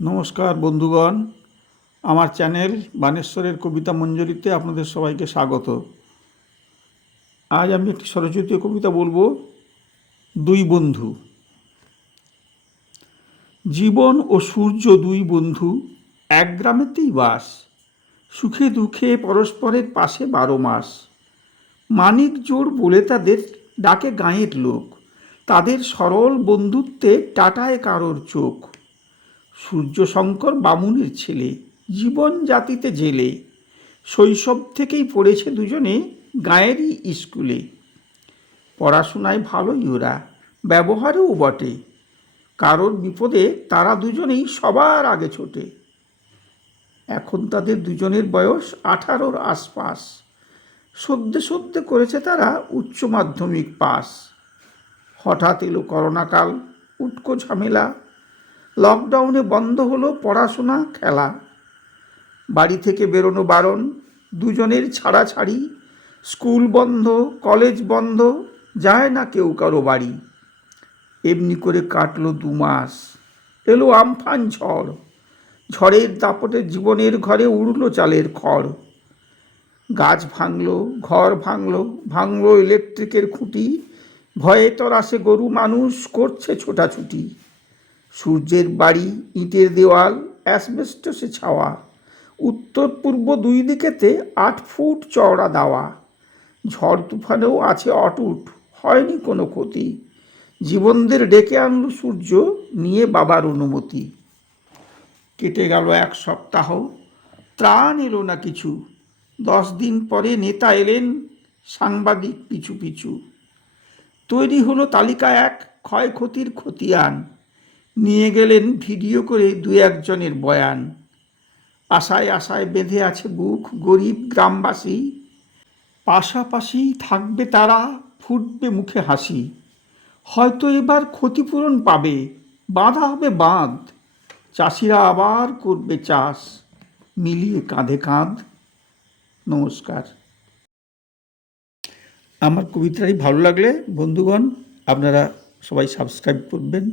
নমস্কার বন্ধুগণ, আমার চ্যানেল বানেশ্বরের কবিতা মঞ্জরিতে আপনাদের সবাইকে স্বাগত। আজ আমি একটি স্বরচিত কবিতা বলবো, দুই বন্ধু। জীবন ও সূর্য দুই বন্ধু, এক গ্রামেতেই বাস, সুখে দুঃখে পরস্পরের পাশে 12 মাস। মানিক জোড় বলে তাদের ডাকে গাঁয়ের লোক, তাদের সরল বন্ধুত্বে টাটায় কারোর চোখ। সূর্যশঙ্কর বামুনের ছেলে, জীবন জাতিতে জেলে, শৈশব থেকেই পড়েছে দুজনে গাঁয়েরই স্কুলে। পড়াশোনায় ভালোই ওরা, ব্যবহারেও বটে, কারোর বিপদে তারা দুজনেই সবার আগে ছোটে। এখন তাদের দুজনের বয়স 18-র আশপাশ, সদ্যে সদ্যে করেছে তারা উচ্চ মাধ্যমিক পাস। হঠাৎ এলো করোনাকাল, উটকো ঝামেলা, লকডাউনে বন্ধ হলো পড়াশোনা খেলা। বাড়ি থেকে বেরোনো বারণ, দুজনের ছাড়াছাড়ি, স্কুল বন্ধ, কলেজ বন্ধ, যায় না কেউ কারো বাড়ি। এমনি করে কাটলো 2 মাস, এলো আমফান ঝড়, ঝড়ের দাপটে জীবনের ঘরে উড়লো চালের খড়। গাছ ভাঙলো, ঘর ভাঙলো, ভাঙলো ইলেকট্রিকের খুঁটি, ভয়ে তরাসে গরু মানুষ করছে ছোটাছুটি। সূর্যের বাড়ি, ইটের দেওয়াল, অ্যাসবেস্টসে ছাওয়া, উত্তর পূর্ব দুই দিকেতে 8 ফুট চওড়া দাওয়া। ঝড় তুফানেও আছে অটুট, হয়নি কোনো ক্ষতি। জীবনদের ডেকে আনলো সূর্য, নিয়ে বাবার অনুমতি। কেটে গেল 1 সপ্তাহ, ত্রাণ এলো না কিছু। 10 দিন পরে নেতা এলেন, সাংবাদিক পিছু পিছু। তৈরি হলো তালিকা এক ক্ষয়ক্ষতির খতিয়ান, নিয়ে গেলেন ভিডিও করে 2-1 জনের বয়ান। আশায় আশায় বেঁধে আছে বুক গরিব গ্রামবাসী, পাশাপাশি থাকবে তারা, ফুটবে মুখে হাসি। হয়তো এবার ক্ষতিপূরণ পাবে, বাঁধা হবে বাঁধ, চাষিরা আবার করবে চাষ, মিলিয়ে কাঁধে কাঁধ। নমস্কার। আমার কবিতাটি ভালো লাগলে বন্ধুগণ আপনারা সবাই সাবস্ক্রাইব করবেন।